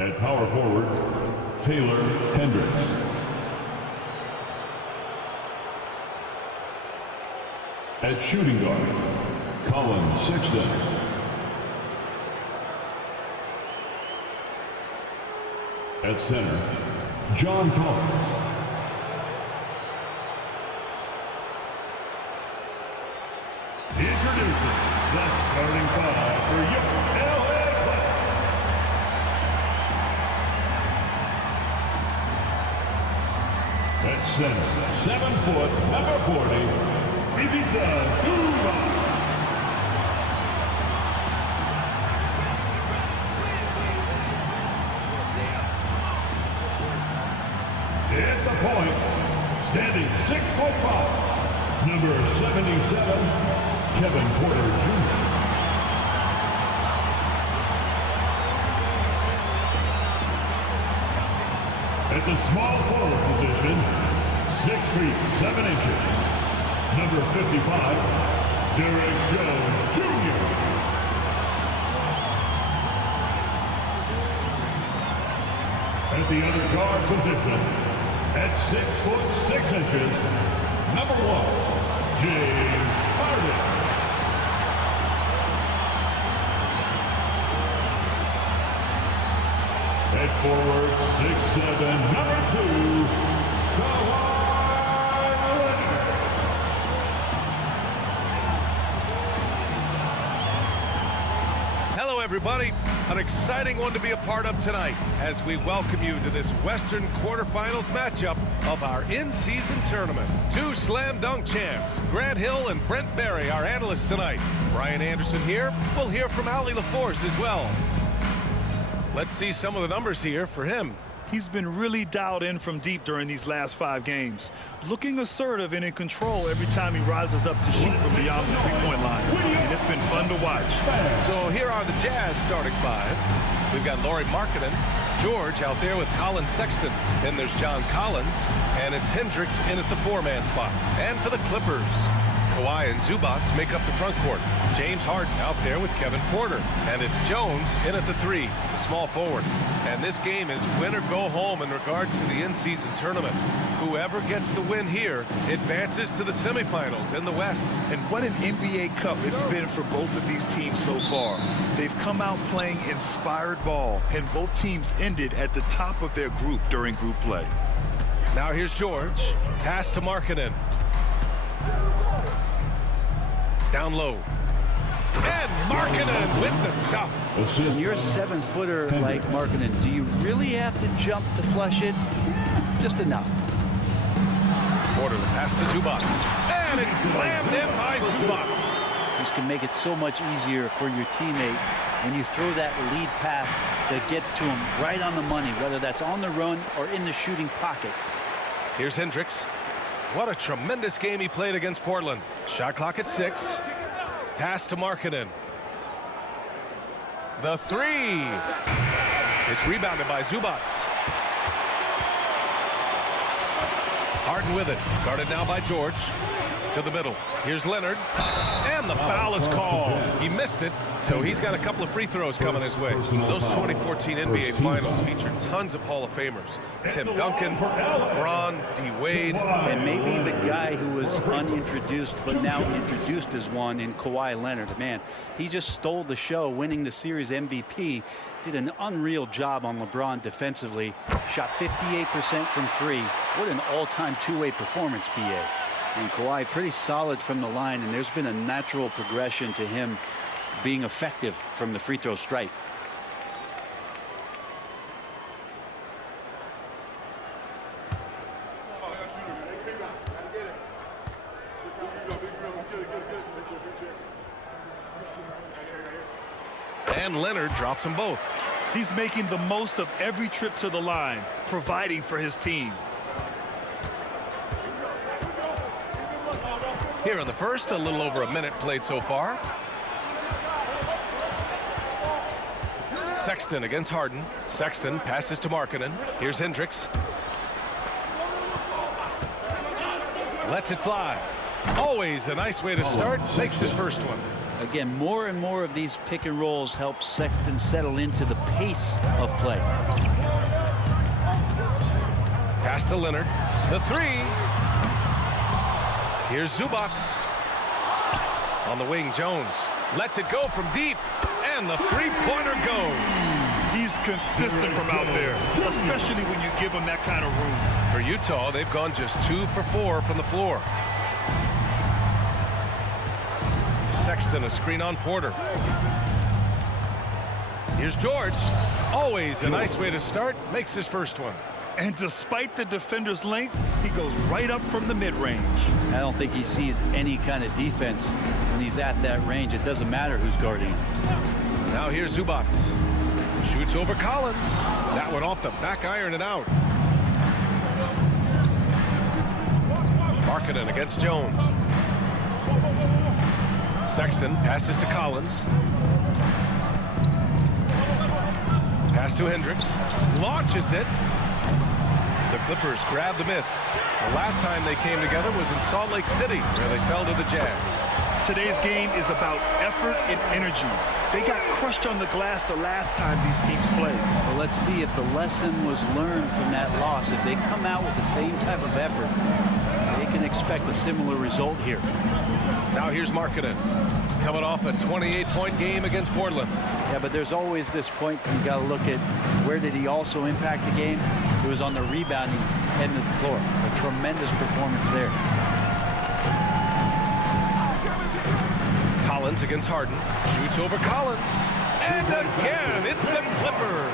At power forward, Taylor Hendricks. At shooting guard, Colin Sexton. At center, John Collins. Introducing the starting five for your LA Clippers. At center, 7 foot, number 40, Ivica Zubac. At the point, standing 6'5", number 77, Kevin Porter Jr. At the small forward position, 6 feet 7 inches, number 55, Derek Jones Jr. At the other guard position, at 6 foot 6 inches, number 1, James Harden. At forward 6'7", number 2, Kawhi Leonard. Hello, everybody. An exciting one to be a part of tonight as we welcome you to this Western quarterfinals matchup of our in-season tournament. Two slam dunk champs, Grant Hill and Brent Barry, our analysts tonight. Brian Anderson here. We'll hear from Allie LaForce as well. Let's see some of the numbers here for him. He's been really dialed in from deep during these last 5 games. Looking assertive and in control every time he rises up to shoot from beyond the three-point line. And it's been fun to watch. So here are the Jazz starting 5. We've got Lauri Markkanen, George out there with Colin Sexton. Then there's John Collins, and it's Hendricks in at the 4-man spot. And for the Clippers, Kawhi and Zubac make up the front court. James Harden out there with Kevin Porter. And it's Jones in at the 3, the small forward. And this game is win or go home in regards to the in-season tournament. Whoever gets the win here advances to the semifinals in the West. And what an NBA Cup it's been for both of these teams so far. They've come out playing inspired ball, and both teams ended at the top of their group during group play. Now here's George. Pass to Markkanen. Down low. And Markkanen with the stuff. When you're a 7-footer like Markkanen, do you really have to jump to flush it? Just enough. Porter, the pass to Zubac. And it's slammed in by Zubac. This can make it so much easier for your teammate when you throw that lead pass that gets to him right on the money, whether that's on the run or in the shooting pocket. Here's Hendricks. What a tremendous game he played against Portland. Shot clock at 6. Pass to Markkanen. The 3. It's rebounded by Zubac. Harden with it. Guarded now by George. To the middle. Here's Leonard. And the foul is called. He missed it, so he's got a couple of free throws coming his way. Those 2014 NBA Finals featured tons of Hall of Famers. Tim Duncan, LeBron, D. Wade. And maybe the guy who was unintroduced but now introduced as one in Kawhi Leonard. Man, he just stole the show, winning the series MVP. Did an unreal job on LeBron defensively. Shot 58% from 3. What an all-time two-way performance, BA. And Kawhi pretty solid from the line, and there's been a natural progression to him being effective from the free throw stripe. And Leonard drops them both. He's making the most of every trip to the line, providing for his team. Here in the first, a little over a minute played so far. Sexton against Harden. Sexton passes to Markkanen. Here's Hendricks. Lets it fly. Always a nice way to start. Makes his first one. Again, more and more of these pick and rolls help Sexton settle into the pace of play. Pass to Leonard. The three. Here's Zubac. On the wing, Jones lets it go from deep, and the three-pointer goes. He's consistent from out there, especially when you give him that kind of room. For Utah, they've gone just 2 for 4 from the floor. Sexton, a screen on Porter. Here's George. Always a nice way to start. Makes his first one. And despite the defender's length, he goes right up from the mid-range. I don't think he sees any kind of defense when he's at that range. It doesn't matter who's guarding him. Now here's Zubac. Shoots over Collins. That one off the back iron and out. Markkanen against Jones. Sexton passes to Collins. Pass to Hendricks. Launches it. The Clippers grab the miss. The last time they came together was in Salt Lake City, where they fell to the Jazz. Today's game is about effort and energy. They got crushed on the glass the last time these teams played. Well, let's see if the lesson was learned from that loss. If they come out with the same type of effort, they can expect a similar result here. Now here's Markkanen, coming off a 28-point game against Portland. Yeah, but there's always this point you got to look at where did he also impact the game. It was on the rebounding end of the floor. A tremendous performance there. Collins against Harden. Shoots over Collins. And again, it's the Clippers.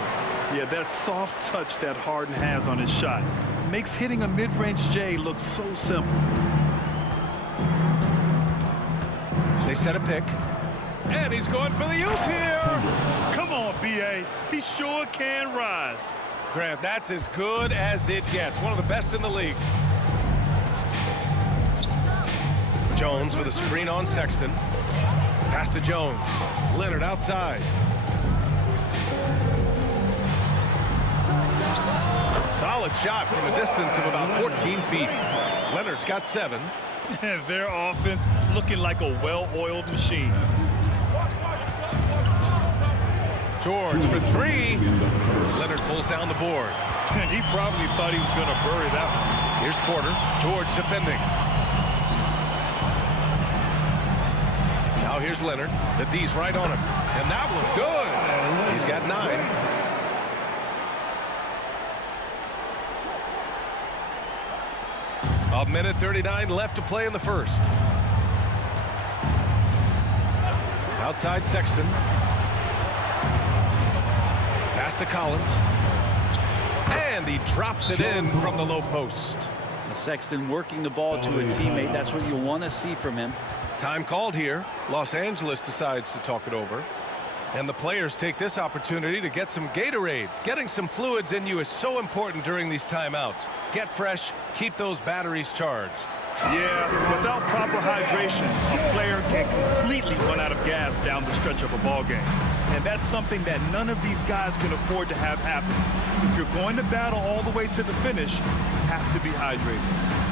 Yeah, that soft touch that Harden has on his shot makes hitting a mid-range J look so simple. They set a pick. And he's going for the oop here. Come on, B.A. He sure can rise. Grant, that's as good as it gets. One of the best in the league. Jones with a screen on Sexton. Pass to Jones. Leonard outside. Solid shot from a distance of about 14 feet. Leonard's got 7. Their offense looking like a well-oiled machine. George for 3. Leonard pulls down the board. And he probably thought he was going to bury that one. Here's Porter. George defending. Now here's Leonard. The D's right on him. And that one good. He's got 9. A minute 39 left to play in the first. Outside Sexton. Pass to Collins. And he drops it in from the low post. Sexton working the ball to a teammate. That's what you want to see from him. Time called here. Los Angeles decides to talk it over. And the players take this opportunity to get some Gatorade. Getting some fluids in you is so important during these timeouts. Get fresh, keep those batteries charged. Yeah, without proper hydration, a player can completely run out of gas down the stretch of a ball game. And that's something that none of these guys can afford to have happen. If you're going to battle all the way to the finish, you have to be hydrated.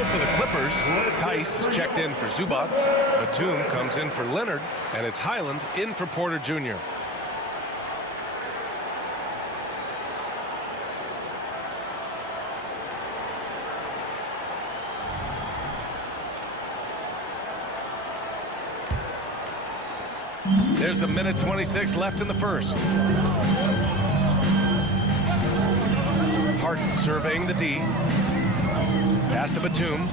For the Clippers, Tice is checked in for Zubac. Batum comes in for Leonard, and it's Highland in for Porter Jr. There's a minute 26 left in the first. Harden surveying the D. Pass to Batum.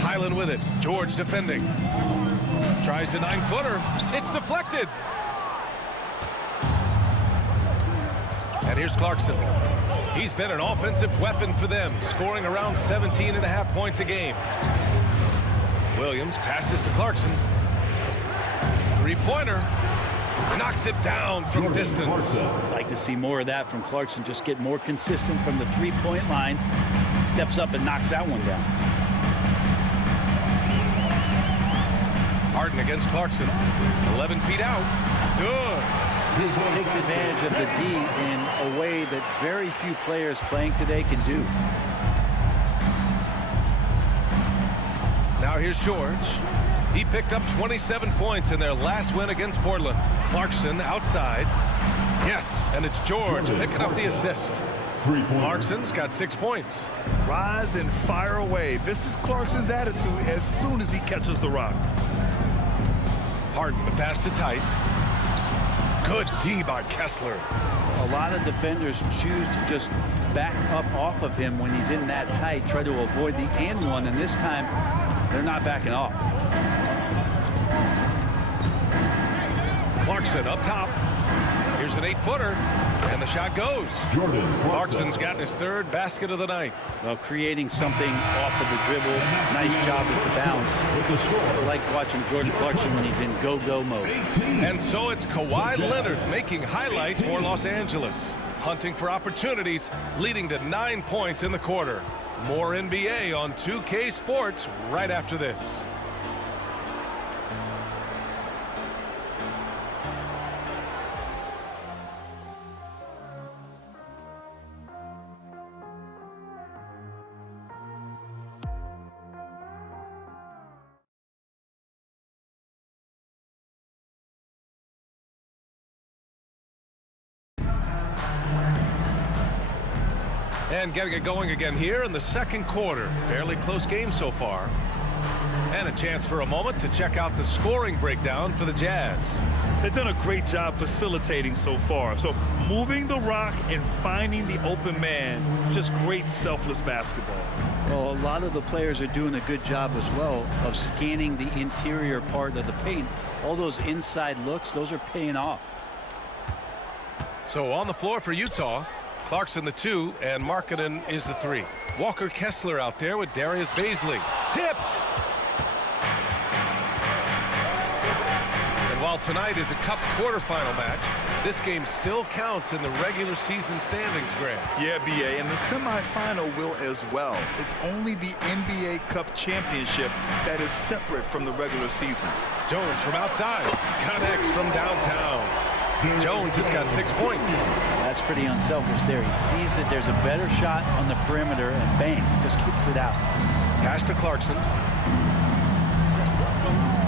Highland with it. George defending. Tries the 9-footer. It's deflected. And here's Clarkson. He's been an offensive weapon for them, scoring around 17.5 points a game. Williams passes to Clarkson. Three-pointer. Knocks it down from distance. Like to see more of that from Clarkson. Just get more consistent from the three-point line. Steps up and knocks that one down. Harden against Clarkson. 11 feet out. Good. This takes advantage of the D in a way that very few players playing today can do. Now here's George. He picked up 27 points in their last win against Portland. Clarkson outside. Yes, and it's George picking up the assist. Clarkson's got 6 points. Rise and fire away. This is Clarkson's attitude as soon as he catches the rock. Harden, the pass to Tice. Good D by Kessler. A lot of defenders choose to just back up off of him when he's in that tight, try to avoid the and one, and this time they're not backing off. Clarkson up top. Here's an 8-footer, and the shot goes. Clarkson's gotten his 3rd basket of the night. Well, creating something off of the dribble. Nice job with the bounce. I like watching Jordan Clarkson when he's in go-go mode. And so it's Kawhi Leonard making highlights for Los Angeles. Hunting for opportunities, leading to 9 points in the quarter. More NBA on 2K Sports right after this. And getting it going again here in the second quarter. Fairly close game so far. And a chance for a moment to check out the scoring breakdown for the Jazz. They've done a great job facilitating so far. So moving the rock and finding the open man, just great selfless basketball. Well, a lot of the players are doing a good job as well of scanning the interior part of the paint. All those inside looks, those are paying off. So on the floor for Utah, Clarkson the 2 and Markkanen is the 3. Walker Kessler out there with Darius Bazley. Tipped! And while tonight is a Cup quarterfinal match, this game still counts in the regular season standings, Grant. Yeah, BA, and the semifinal will as well. It's only the NBA Cup championship that is separate from the regular season. Jones from outside. Connects from downtown. Jones has got 6 points. That's pretty unselfish there. He sees that there's a better shot on the perimeter and bang, just kicks it out. Pass to Clarkson.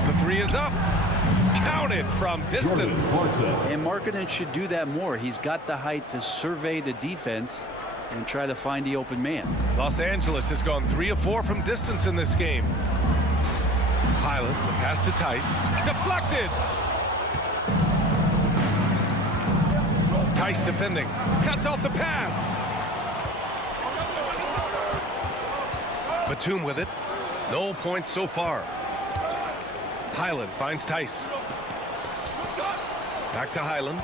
The 3 is up. Counted from distance. And Markkanen should do that more. He's got the height to survey the defense and try to find the open man. Los Angeles has gone 3 of 4 from distance in this game. Highland, the pass to Tice. Deflected. Tice defending. Cuts off the pass. Batum with it. No points so far. Highland finds Tice. Back to Highland.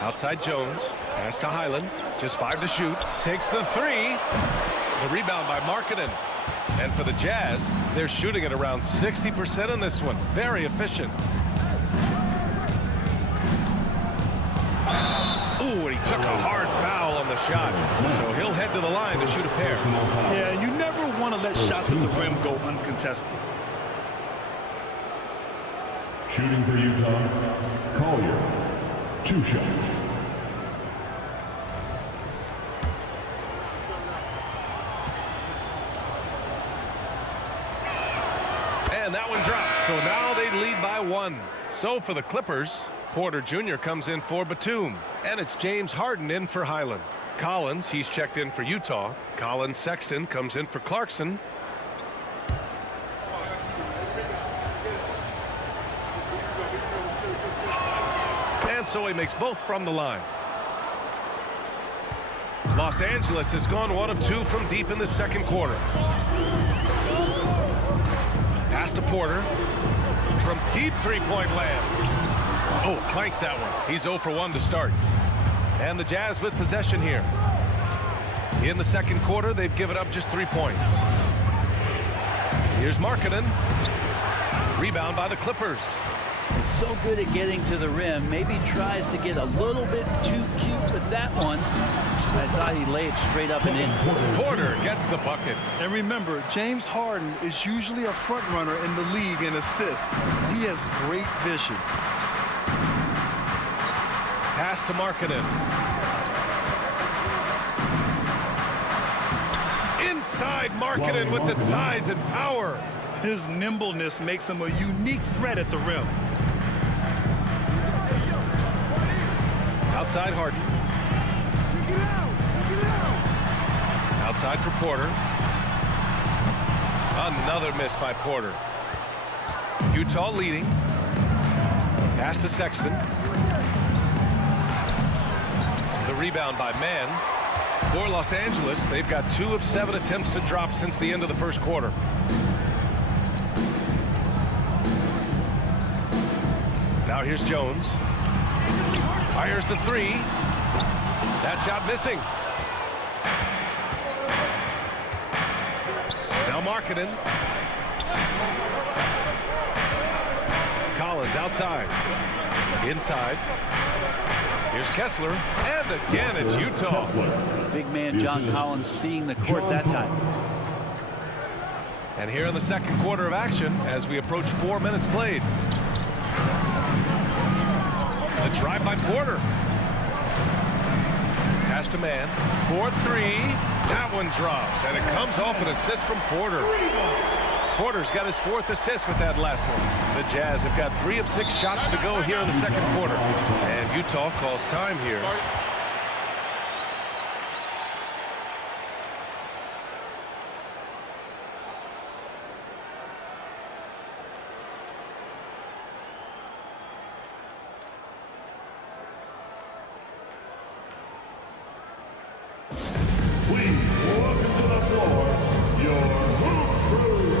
Outside Jones. Pass to Highland. Just 5 to shoot. Takes the 3. The rebound by Markkanen. And for the Jazz, they're shooting at around 60% in this one. Very efficient. Ooh, and he took a hard foul on the shot. So he'll head to the line to shoot a pair. Yeah, you never want to let shots at the rim go uncontested. Shooting for Utah, Collier. 2 shots. And that one drops. So now they lead by 1. So for the Clippers, Porter Jr. comes in for Batum. And it's James Harden in for Highland. Collins, he's checked in for Utah. Colin Sexton comes in for Clarkson. And so he makes both from the line. Los Angeles has gone 1 of 2 from deep in the second quarter. Pass to Porter. From deep three-point land. Oh, clanks that one. He's 0 for 1 to start. And the Jazz with possession here. In the second quarter, they've given up just 3 points. Here's Markkanen. Rebound by the Clippers. He's so good at getting to the rim. Maybe tries to get a little bit too cute with that one. I thought he laid it straight up and in. Porter gets the bucket. And remember, James Harden is usually a front runner in the league in assists. He has great vision. Pass to Markkanen. Inside Markkanen with the size and power. His nimbleness makes him a unique threat at the rim. Outside Harden. Outside for Porter. Another miss by Porter. Utah leading. Pass to Sexton. The rebound by Mann. For Los Angeles, they've got 2 of 7 attempts to drop since the end of the first quarter. Now here's Jones. Fires the 3. That shot missing. Now Markkanen. Collins outside. Inside. Here's Kessler. And again, it's Utah. Big man John Collins seeing the court that time. And here in the second quarter of action, as we approach 4 minutes played. The drive by Porter. Pass to Mann. 4-3. That one drops, and it comes off an assist from Porter. Porter's got his 4th assist with that last one. The Jazz have got 3 of 6 shots to go here in the second quarter. And Utah calls time here. Please welcome to the floor your Hoop Crew.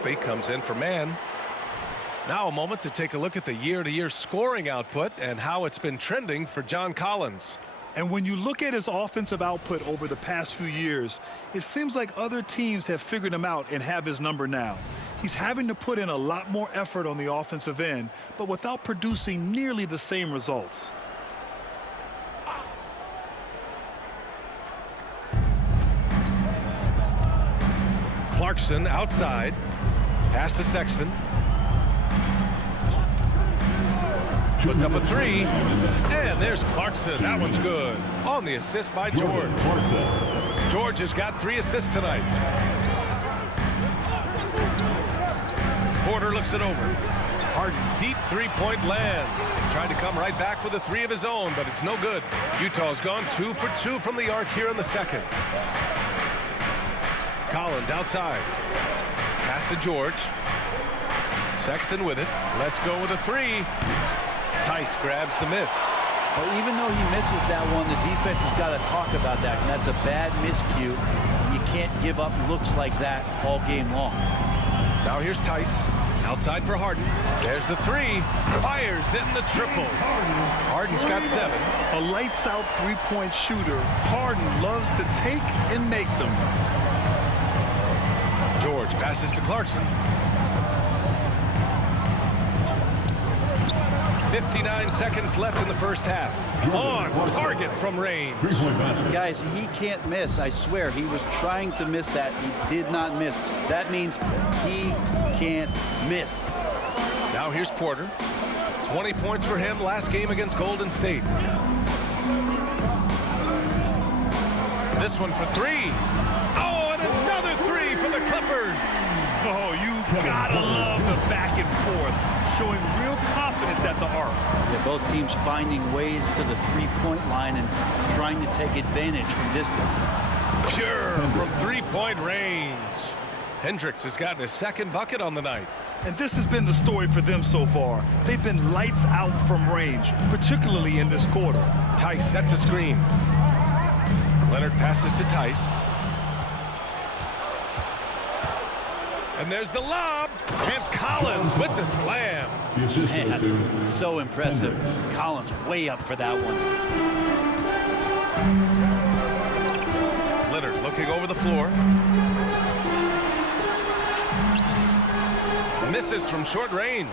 Coffey comes in for Mann. Now a moment to take a look at the year-to-year scoring output and how it's been trending for John Collins. And when you look at his offensive output over the past few years, it seems like other teams have figured him out and have his number now. He's having to put in a lot more effort on the offensive end, but without producing nearly the same results. Clarkson outside. Pass to Sexton. Puts up a 3. And there's Clarkson. That one's good. On the assist by George. George has got 3 assists tonight. Porter looks it over. Harden, deep three-point land. Tried to come right back with a 3 of his own, but it's no good. Utah's gone 2 for 2 from the arc here in the second. Collins outside. Pass to George. Sexton with it. Let's go with a 3. Tice grabs the miss. But even though he misses that one, the defense has got to talk about that. And that's a bad miscue. And you can't give up looks like that all game long. Now here's Tice. Outside for Harden. There's the 3. Fires in the triple. Harden's got 7. A lights-out three-point shooter. Harden loves to take and make them. George passes to Clarkson. 59 seconds left in the first half. On target from range. Guys, he can't miss. I swear, he was trying to miss that. He did not miss. That means he can't miss. Now here's Porter. 20 points for him last game against Golden State. This one for three. Oh, and another three for the Clippers. Oh, you gotta love the back and forth, showing real confidence at the arc. Yeah, both teams finding ways to the three-point line and trying to take advantage from distance. Pure from three-point range. Hendricks has gotten his second bucket on the night. And this has been the story for them so far. They've been lights out from range, particularly in this quarter. Tice sets a screen. Leonard passes to Tice. And there's the lob. And Collins with the slam. Man, so impressive. Collins way up for that one. Leonard looking over the floor. Misses from short range.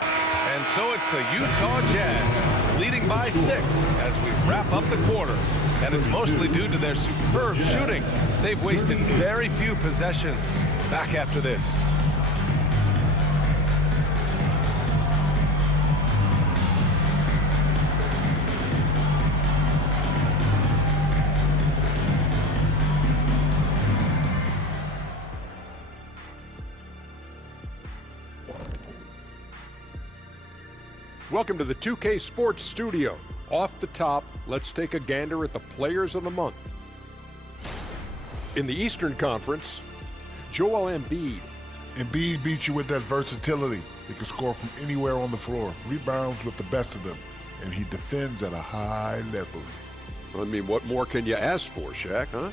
And so it's the Utah Jazz leading by 6 as we wrap up the quarter. And it's mostly due to their superb shooting. They've wasted very few possessions. Back after this. Welcome to the 2K Sports Studio. Off the top, let's take a gander at the players of the month. In the Eastern Conference, Joel Embiid. Embiid beats you with that versatility. He can score from anywhere on the floor, rebounds with the best of them, and he defends at a high level. I mean, what more can you ask for, Shaq, huh?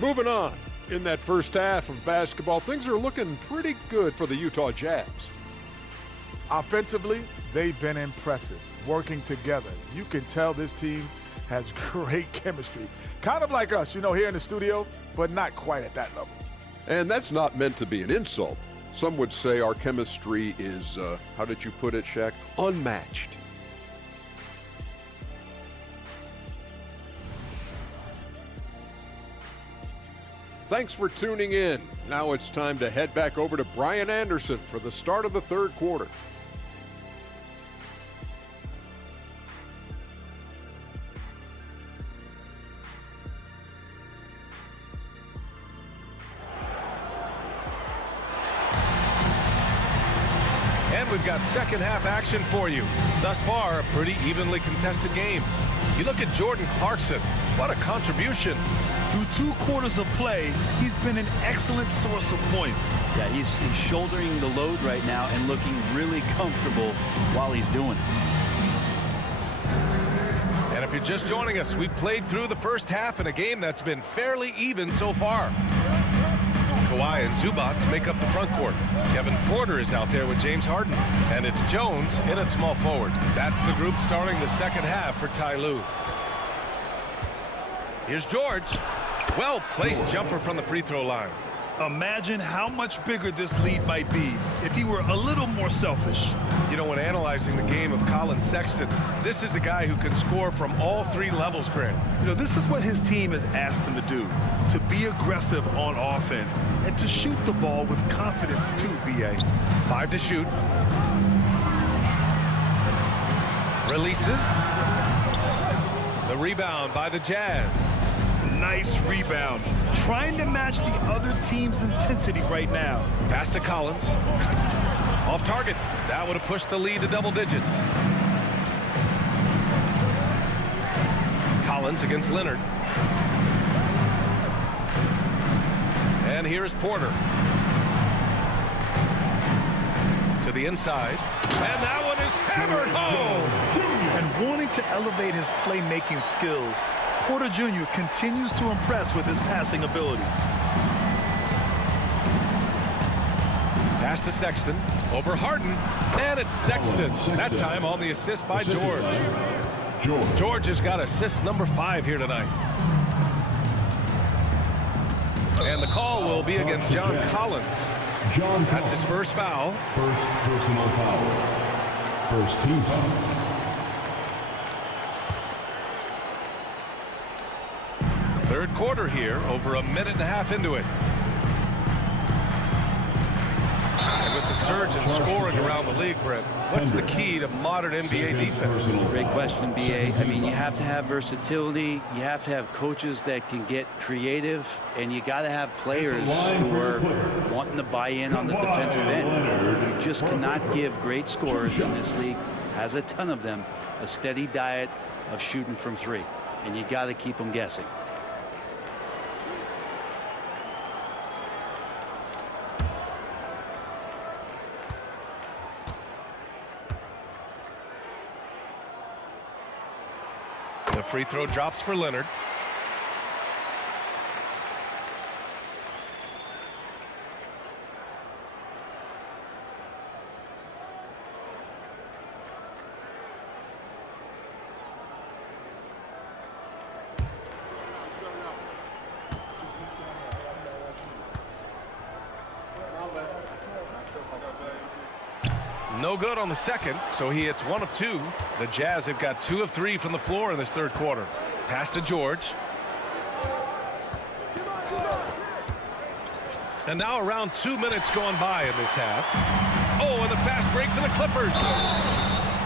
Moving on. In that first half of basketball, things are looking pretty good for the Utah Jazz. Offensively, they've been impressive, working together. You can tell this team has great chemistry. Kind of like us, here in the studio, but not quite at that level. And that's not meant to be an insult. Some would say our chemistry is, how did you put it, Shaq? Unmatched. Thanks for tuning in. Now it's time to head back over to Brian Anderson for the start of the third quarter. We've got second half action for you. Thus far, a pretty evenly contested game. You look at Jordan Clarkson. What a contribution. Through 2 quarters of play, he's been an excellent source of points. Yeah, he's shouldering the load right now and looking really comfortable while he's doing it. And if you're just joining us, we've played through the first half in a game that's been fairly even so far. Kawhi and Zubac make up the front court. Kevin Porter is out there with James Harden. And it's Jones in at small forward. That's the group starting the second half for Ty Lue. Here's George. Well-placed jumper from the free throw line. Imagine how much bigger this lead might be if he were a little more selfish. When analyzing the game of Colin Sexton, this is a guy who can score from all 3 levels, Grant. This is what his team has asked him to do, to be aggressive on offense and to shoot the ball with confidence too, B.A. 5 to shoot. Releases. The rebound by the Jazz. Nice rebound. Trying to match the other team's intensity right now. Pass to Collins. Off target. That would have pushed the lead to double digits. Collins against Leonard. And here's Porter. To the inside. And that one is hammered home. And wanting to elevate his playmaking skills, Porter Jr. continues to impress with his passing ability. Pass to Sexton. Over Harden. And it's Sexton. That time on the assist by George. George has got assist number 5 here tonight. And the call will be against John Collins. That's his first foul. First personal foul. First team foul. Third quarter here, over a minute and a half into it. And with the surge in scoring around the league, Brent, what's the key to modern NBA defense? Great question, B.A. I mean, you have to have versatility. You have to have coaches that can get creative. And you got to have players who are wanting to buy in on the defensive end. You just cannot give great scorers in this league, has a ton of them, a steady diet of shooting from three. And you got to keep them guessing. The free throw drops for Leonard. No good on the second, so he hits 1 of 2. The Jazz have got 2 of 3 from the floor in this third quarter. Pass to George. And now around 2 minutes gone by in this half. Oh, and the fast break for the Clippers.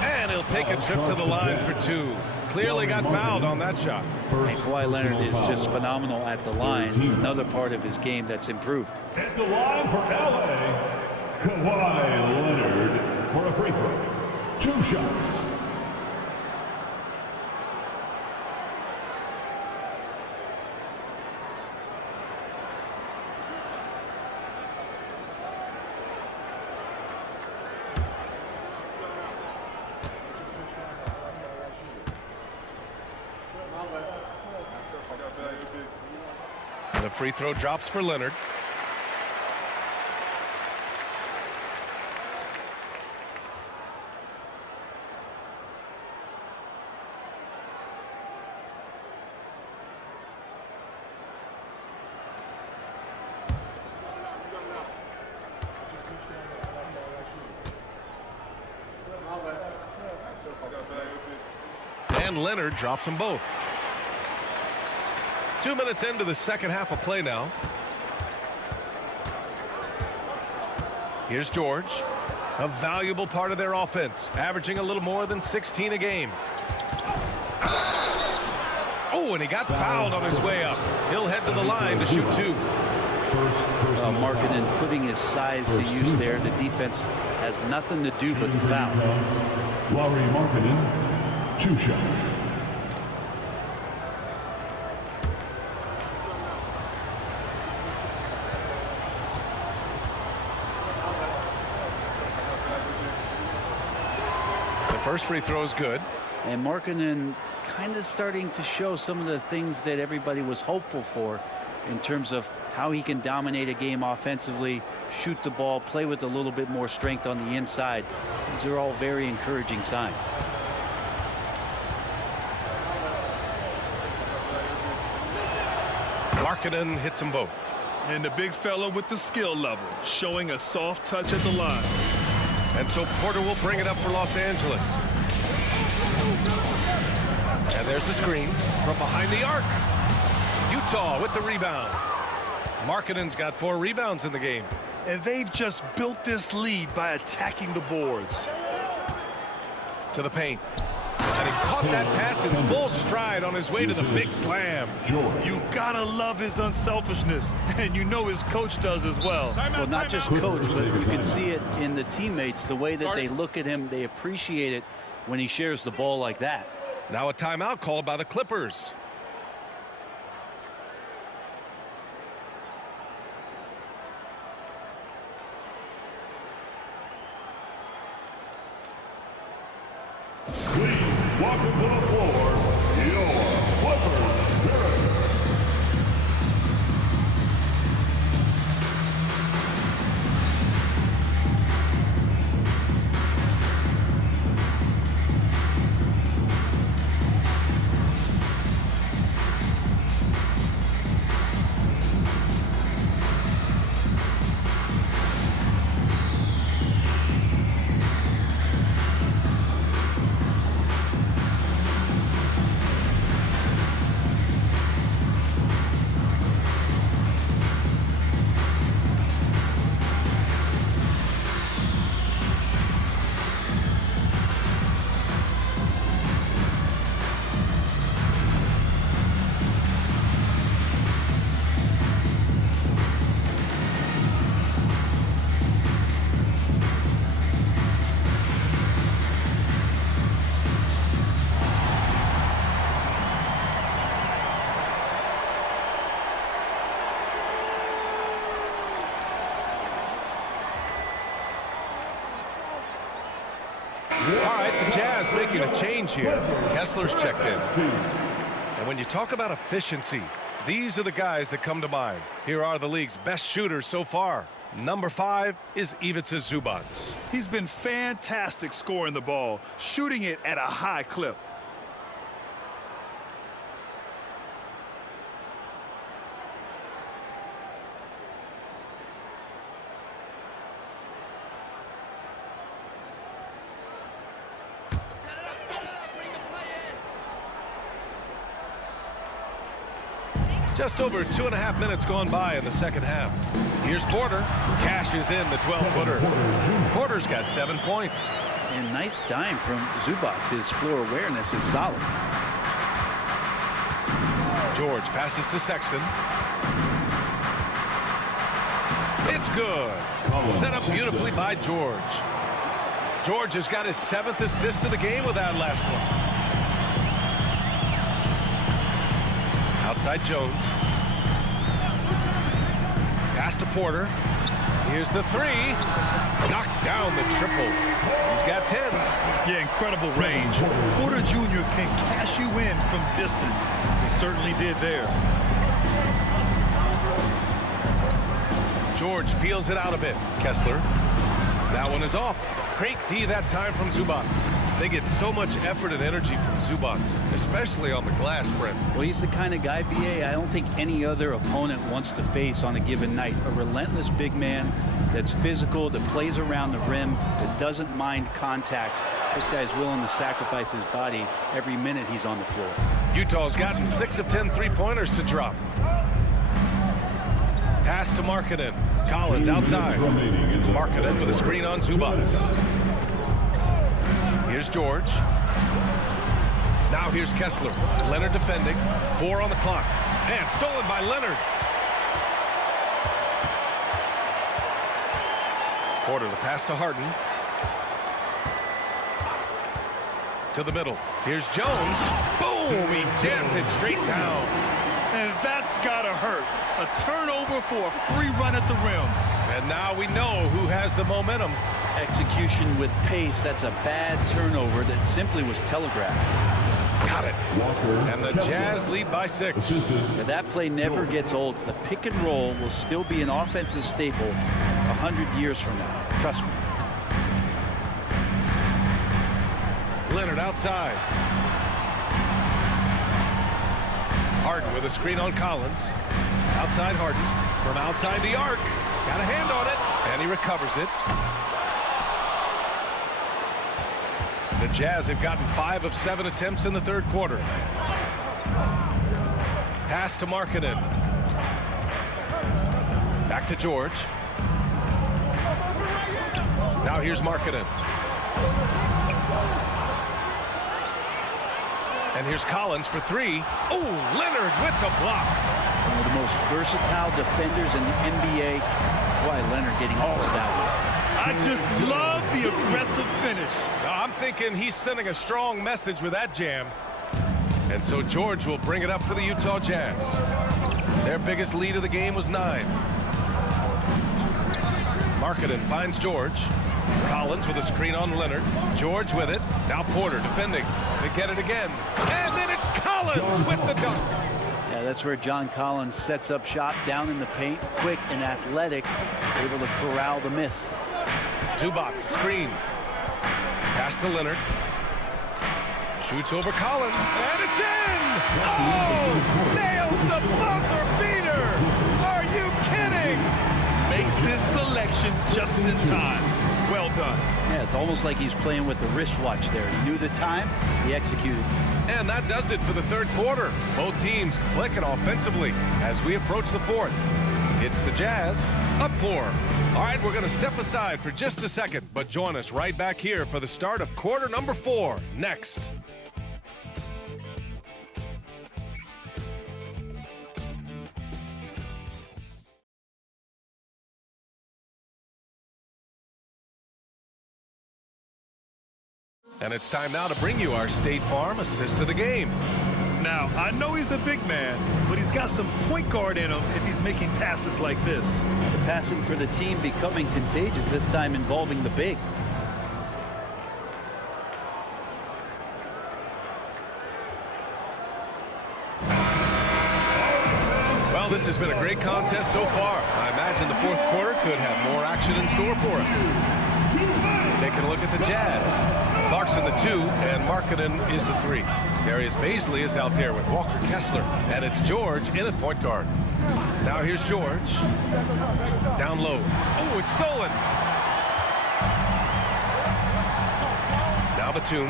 And he'll take a trip to the line for 2. Clearly got fouled on that shot. And Kawhi Leonard is just phenomenal at the line. Another part of his game that's improved. At the line for LA, Kawhi Leonard for a free throw. 2 shots. And the free throw drops for Leonard. And Leonard drops them both. 2 minutes into the second half of play now. Here's George, a valuable part of their offense, averaging a little more than 16 a game. Oh, and he got fouled on his way up. He'll head to the line to shoot 2. Markkanen putting his size to use there. The defense has nothing to do but to foul. Lauri Markkanen, 2 shots. First free throw is good. And Markkanen kind of starting to show some of the things that everybody was hopeful for in terms of how he can dominate a game offensively, shoot the ball, play with a little bit more strength on the inside. These are all very encouraging signs. Markkanen hits them both. And the big fella with the skill level, showing a soft touch at the line. And so Porter will bring it up for Los Angeles. And there's the screen from behind the arc. Utah with the rebound. Markkanen's got 4 rebounds in the game. And they've just built this lead by attacking the boards. To the paint. And he caught that pass in full stride on his way to the big slam. You gotta love his unselfishness, and you know his coach does as well. Well, not just coach, but you can see it in the teammates, the way that they look at him. They appreciate it when he shares the ball like that. Now a timeout called by the Clippers. Please welcome to the floor, your Clippers Spirit. All right, the Jazz making a change here. Kessler's checked in. And when you talk about efficiency, these are the guys that come to mind. Here are the league's best shooters so far. Number 5 is Ivica Zubac. He's been fantastic scoring the ball, shooting it at a high clip. Just over 2.5 minutes gone by in the second half. Here's Porter. Cashes in the 12-footer. Porter's got 7 points. And nice dime from Zubac. His floor awareness is solid. George passes to Sexton. It's good. Set up beautifully by George. George has got his 7th assist of the game with that last one. Outside Jones. Pass to Porter. Here's the 3. Knocks down the triple. He's got 10. Yeah, incredible range. Porter Jr. can cash you in from distance. He certainly did there. George feels it out a bit. Kessler. That one is off. Great D that time from Zubac. They get so much effort and energy from Zubac, especially on the glass, Brent. Well, he's the kind of guy, B.A., I don't think any other opponent wants to face on a given night. A relentless big man that's physical, that plays around the rim, that doesn't mind contact. This guy's willing to sacrifice his body every minute he's on the floor. Utah's gotten 6 of 10 three-pointers to drop. Pass to Markkanen. Collins outside. Markkanen with a screen on Zubac. Here's George. Now here's Kessler. Leonard defending. 4 on the clock. And stolen by Leonard. Porter the pass to Harden. To the middle. Here's Jones. Boom! He jams it straight down. And that's gotta hurt. A turnover for a free run at the rim. And now we know who has the momentum. Execution with pace. That's a bad turnover that simply was telegraphed. Got it. And the Jazz lead by 6. Now that play never gets old. The pick and roll will still be an offensive staple 100 years from now. Trust me. Leonard outside. Harden with a screen on Collins. Outside Harden. From outside the arc. Got a hand on it. And he recovers it. The Jazz have gotten 5 of 7 attempts in the third quarter. Pass to Markkanen. Back to George. Now here's Markkanen. And here's Collins for 3. Oh, Leonard with the block. One of the most versatile defenders in the NBA. Why Leonard getting all of that one. I just love the aggressive finish. I'm thinking he's sending a strong message with that jam. And so George will bring it up for the Utah Jazz. Their biggest lead of the game was 9. Markkanen finds George. Collins with a screen on Leonard. George with it. Now Porter defending. They get it again. And then it's Collins with the dunk. Yeah, that's where John Collins sets up shop down in the paint. Quick and athletic. Able to corral the miss. Zubac screen. Pass to Leonard. Shoots over Collins. And it's in! Oh! Nails the buzzer beater! Are you kidding? Makes his selection just in time. Well done. Yeah, it's almost like he's playing with the wristwatch there. He knew the time, he executed. And that does it for the third quarter. Both teams clicking offensively as we approach the fourth. It's the Jazz up 4. All right, we're going to step aside for just a second, but join us right back here for the start of quarter number 4 next. And it's time now to bring you our State Farm assist of the game. Now, I know he's a big man, but he's got some point guard in him if he's making passes like this. The passing for the team becoming contagious, this time involving the big. has been a great contest so far. I imagine the fourth quarter could have more action in store for us. Taking a look at the Jazz. Clarkson the 2, and Markkanen is the 3. Darius Baisley is out there with Walker Kessler, and it's George in at point guard. Now here's George. Down low. Oh, it's stolen. Now Batum.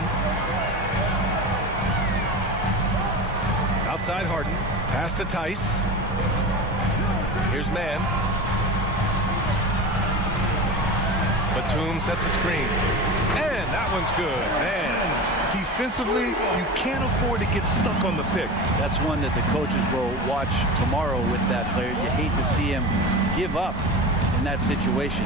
Outside Harden. Pass to Tice. Here's Mann. Batum sets a screen. And that one's good. Man. Defensively, you can't afford to get stuck on the pick. That's one that the coaches will watch tomorrow with that player. You hate to see him give up in that situation.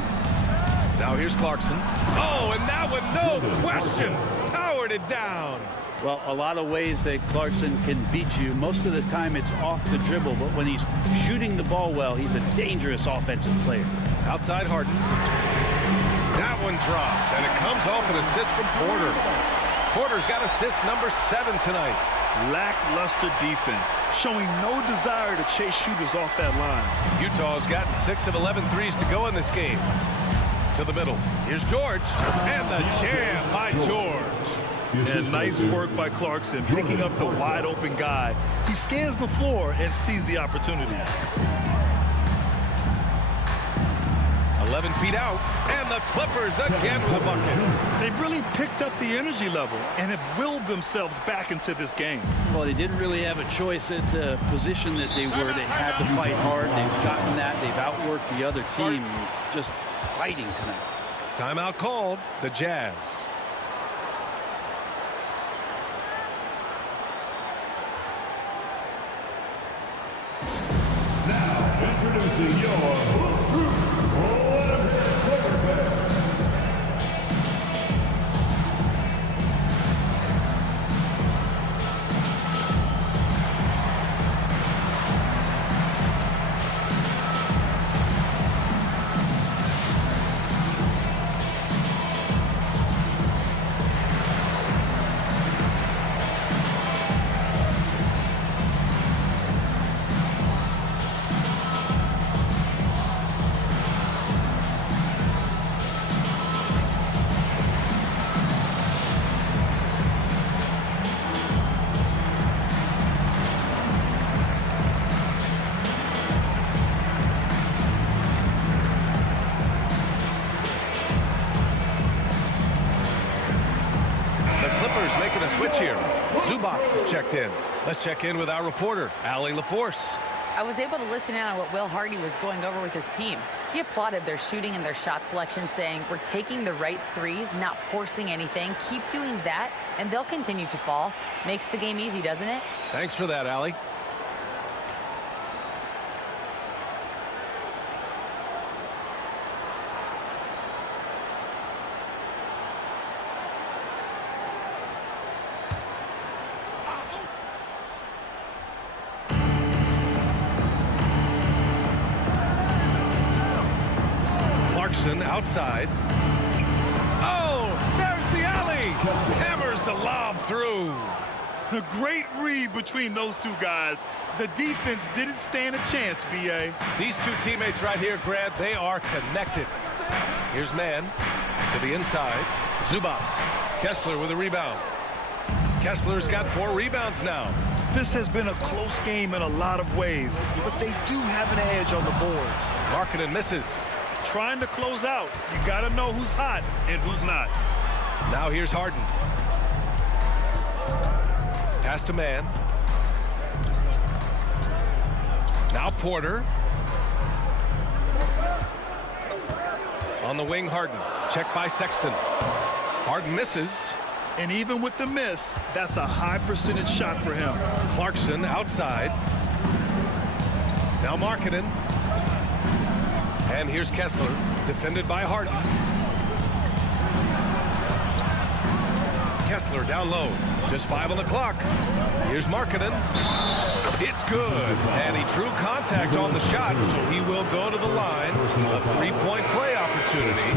Now here's Clarkson. Oh, and that one, no question, powered it down. Well, a lot of ways that Clarkson can beat you. Most of the time it's off the dribble, but when he's shooting the ball well, he's a dangerous offensive player. Outside Harden. That one drops, and it comes off an assist from Porter. Porter's got assist number 7 tonight. Lackluster defense, showing no desire to chase shooters off that line. Utah's gotten 6 of 11 threes to go in this game. To the middle. Here's George, and the jam by George. And nice work by Clarkson, picking up the wide open guy. He scans the floor and sees the opportunity. 11 feet out, and the Clippers again with a bucket. They've really picked up the energy level and have willed themselves back into this game. Well, they didn't really have a choice at the position that they were. They had to fight hard. They've gotten that. They've outworked the other team, just fighting tonight. Timeout called, the Jazz. Now, introducing your making a switch here. Zubac is checked in. Let's check in with our reporter, Allie LaForce. I was able to listen in on what Will Hardy was going over with his team. He applauded their shooting and their shot selection, saying, "We're taking the right threes, not forcing anything. Keep doing that, and they'll continue to fall." Makes the game easy, doesn't it? Thanks for that, Allie. Outside. Oh, there's the alley. Hammers the lob through. A great read between those two guys. The defense didn't stand a chance, B.A. These two teammates right here, Grant, they are connected. Here's Mann to the inside. Zubac. Kessler with a rebound. Kessler's got 4 rebounds now. This has been a close game in a lot of ways, but they do have an edge on the boards. Markkanen misses. Trying to close out. You got to know who's hot and who's not. Now here's Harden. Pass to Mann. Now Porter. On the wing, Harden. Checked by Sexton. Harden misses. And even with the miss, that's a high percentage shot for him. Clarkson outside. Now Markkanen. And here's Kessler, defended by Harden. Kessler down low, just 5 on the clock. Here's Markkanen. It's good, and he drew contact on the shot, so he will go to the line. A 3-point play opportunity.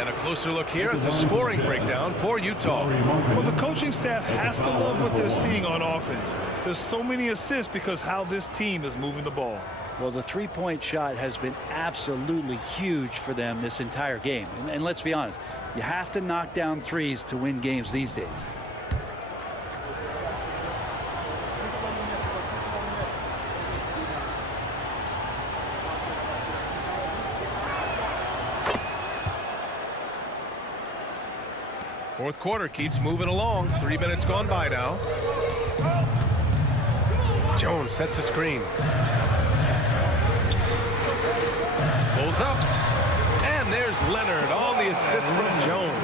And a close closer look here at the scoring breakdown for Utah. Well, the coaching staff has to love what they're seeing on offense. There's so many assists because how this team is moving the ball. Well, the three-point shot has been absolutely huge for them this entire game. And let's be honest, you have to knock down threes to win games these days. Fourth quarter keeps moving along. 3 minutes gone by now. Jones sets a screen. Pulls up. And there's Leonard on the assist from Jones.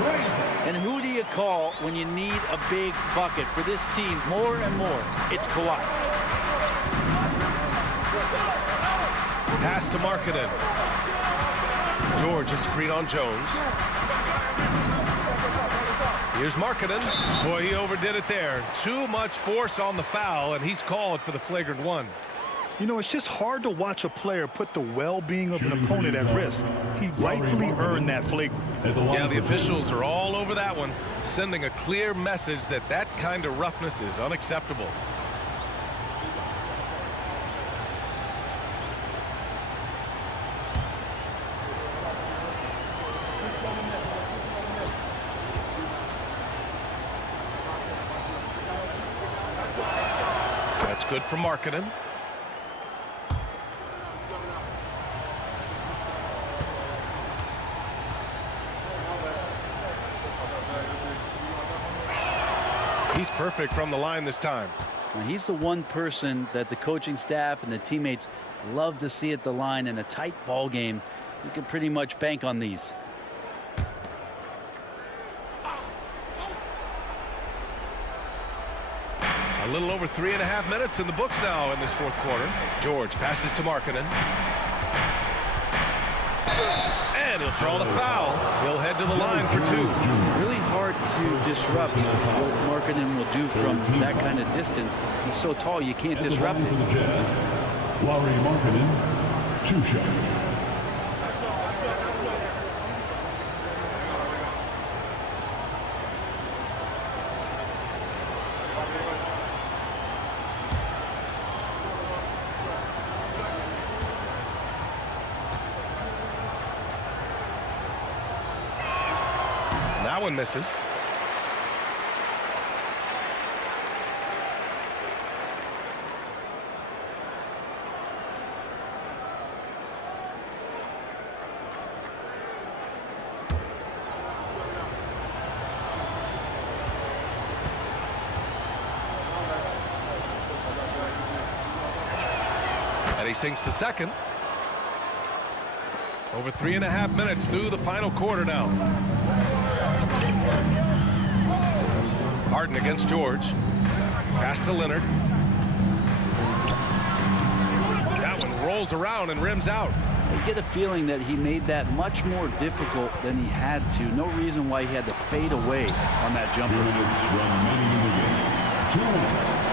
And who do you call when you need a big bucket for this team more and more? It's Kawhi. Pass to Markkanen. George, a screen on Jones. Here's Markkanen. Boy, he overdid it there. Too much force on the foul, and he's called for the flagrant one. You know, it's just hard to watch a player put the well-being of an opponent at risk. He rightfully earned that flagrant. Yeah, the officials are all over that one, sending a clear message that that kind of roughness is unacceptable. That's good for Markkanen. He's perfect from the line this time. Now, he's the one person that the coaching staff and the teammates love to see at the line in a tight ball game. You can pretty much bank on these. A little over 3.5 minutes in the books now in this fourth quarter. George passes to Markkanen. And he'll draw the foul. He'll head to the line for two. Really hard to disrupt what Markkanen will do from that kind of distance. He's so tall you can't disrupt it. Lauri Markkanen, 2 shots. That one misses. And he sinks the second. Over 3.5 minutes through the final quarter now. Harden against George. Pass to Leonard. That one rolls around and rims out. You get a feeling that he made that much more difficult than he had to. No reason why he had to fade away on that jumper.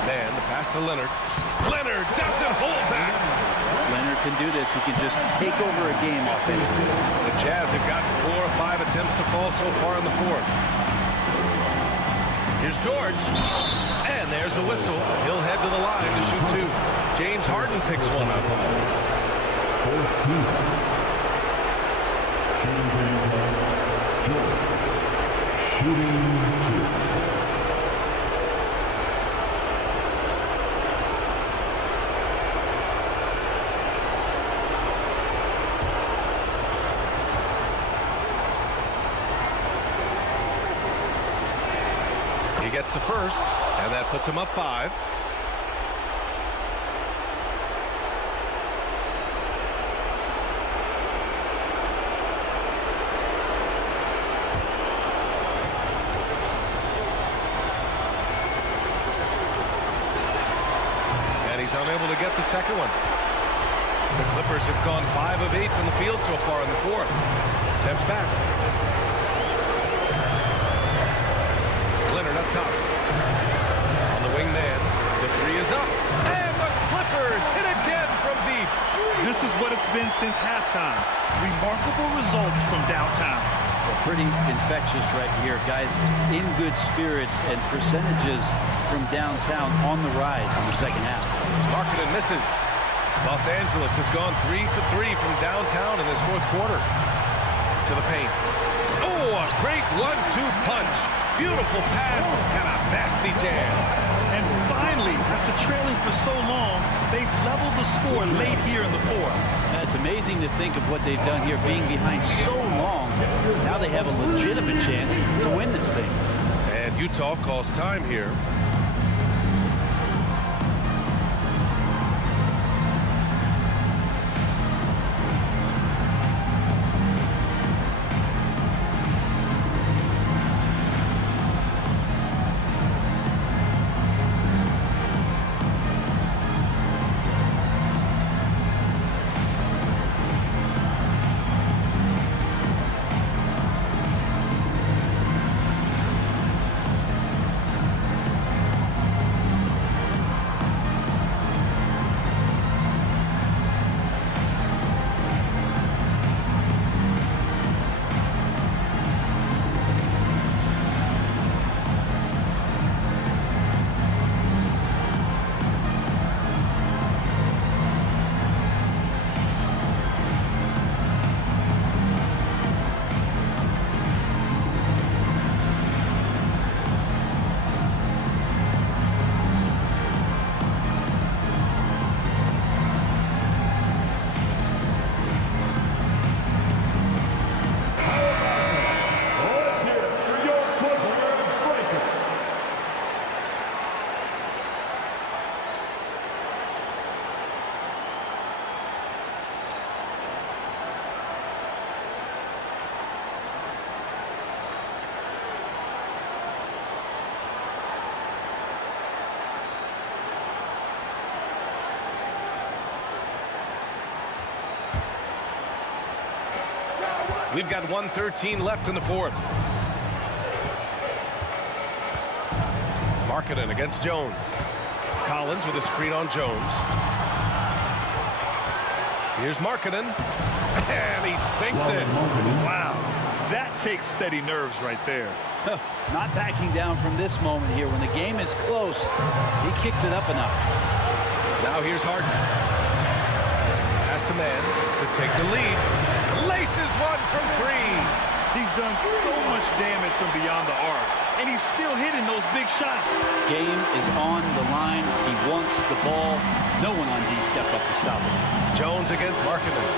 Man, the pass to Leonard. Leonard doesn't hold back. Leonard can do this. He can just take over a game offensively. The Jazz have gotten 4 or 5 attempts to fall so far in the fourth. Here's George. And there's a whistle. He'll head to the line to shoot 2. James Harden picks one up. George shooting 2. He gets the first, and that puts him up 5. And he's unable to get the second one. The Clippers have gone 5 of 8 from the field so far in the fourth. Steps back. Leonard up top. On the wing man. The 3 is up. And the Clippers hit again from deep. This is what it's been since halftime. Remarkable results from downtown. Pretty infectious right here. Guys in good spirits and percentages from downtown on the rise in the second half. Markkanen misses. Los Angeles has gone 3 for 3 from downtown in this fourth quarter. To the paint. Oh, a great 1-2 punch. Beautiful pass and a nasty jam. And finally, after trailing for so long, they've leveled the score late here in the fourth. It's amazing to think of what they've done here, being behind so long. Now they have a legitimate chance to win this thing. And Utah calls time here. We've got 1:13 left in the fourth. Markkanen against Jones. Collins with a screen on Jones. Here's Markkanen. And he sinks it. Wow. That takes steady nerves right there. Not backing down from this moment here. When the game is close, he kicks it up a notch. Now here's Harden. Pass to man to take the lead. Laces one from 3. He's done so much damage from beyond the arc, and he's still hitting those big shots. Game is on the line. He wants the ball. No one on D stepped up to stop him. Jones against Markkanen.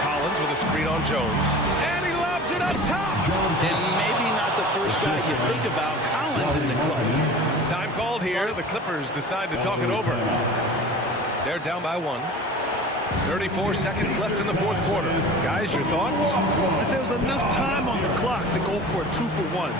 Collins with a screen on Jones. And he lobs it up top. And maybe not the first guy you think about. Collins in the clutch. Time called here. The Clippers decide to talk it over. They're down by 1. 34 seconds left in the fourth quarter. Guys, your thoughts? There's enough time on the clock to go for a 2-for-1.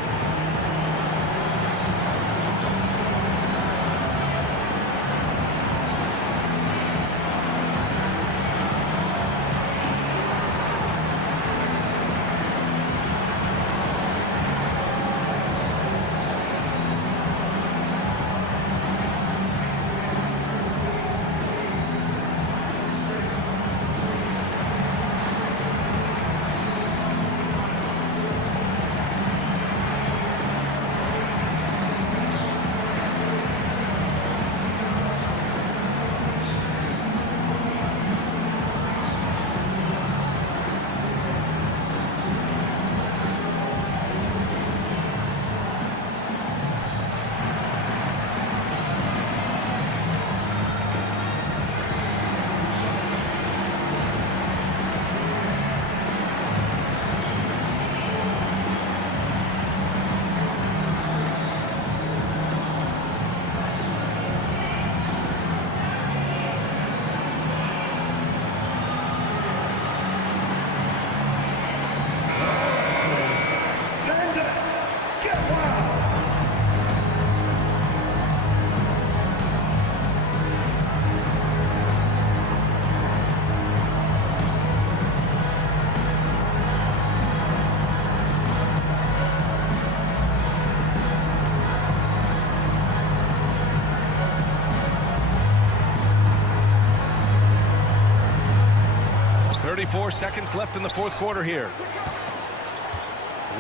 34 seconds left in the fourth quarter here.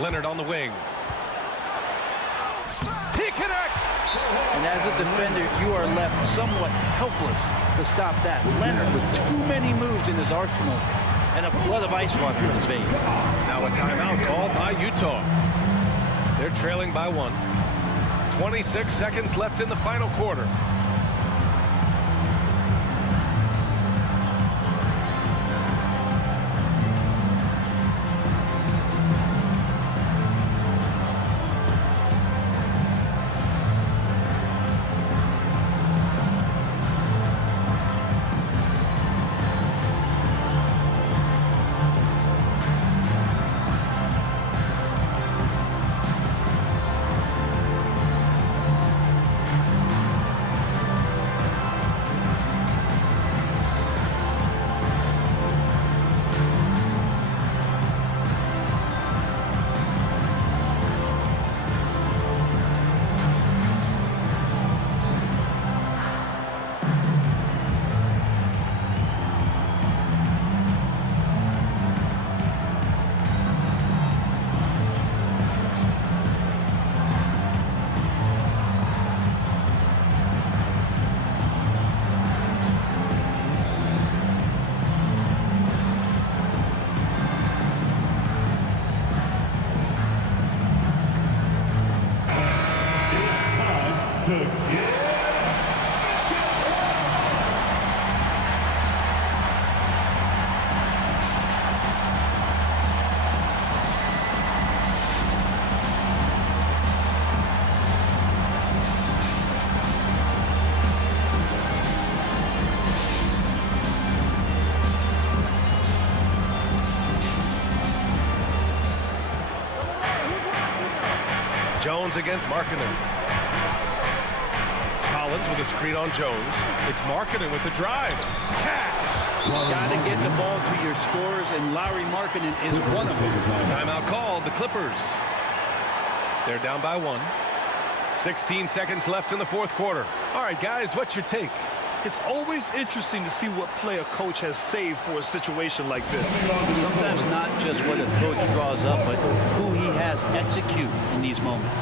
Leonard on the wing. He connects! And as a defender, you are left somewhat helpless to stop that. Leonard with too many moves in his arsenal and a flood of ice water in his veins. Now a timeout called by Utah. They're trailing by 1. 26 seconds left in the final quarter. Jones against Markkanen. Collins with a screen on Jones. It's Markkanen with the drive. Cash. Got to get the ball to your scorers, and Lauri Markkanen is one of them. Timeout called. The Clippers. They're down by 1. 16 seconds left in the fourth quarter. All right, guys, what's your take? It's always interesting to see what play a coach has saved for a situation like this. Sometimes not just what a coach draws up, but who he has execute in these moments.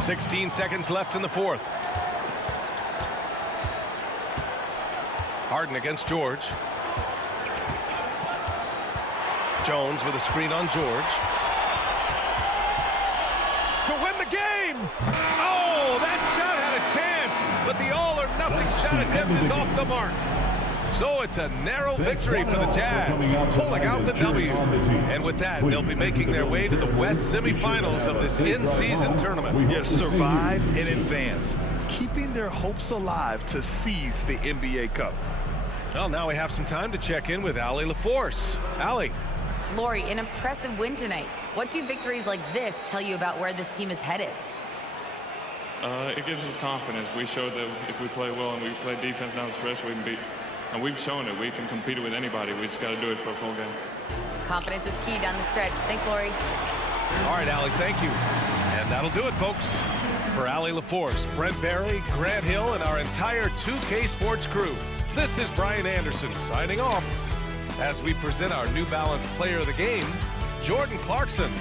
.16 seconds left in the fourth. Harden against George. Jones with a screen on George. To win the game! Oh, that shot had a chance, but the all-or-nothing shot attempt is off the mark. So it's a narrow victory for the Jazz, pulling out the W. And with that, they'll be making their way to the West semifinals of this in-season tournament. Yes, survive and advance, keeping their hopes alive to seize the NBA Cup. Well, now we have some time to check in with Allie LaForce. Allie. Lori, an impressive win tonight. What do victories like this tell you about where this team is headed? It gives us confidence. We showed that if we play well and we play defense down the stretch, we can beat. And we've shown it. We can compete with anybody. We just got to do it for a full game. Confidence is key down the stretch. Thanks, Lori. All right, Allie, thank you. And that'll do it, folks. For Allie LaForce, Brent Barry, Grant Hill, and our entire 2K Sports crew, this is Brian Anderson signing off as we present our New Balance Player of the Game, Jordan Clarkson.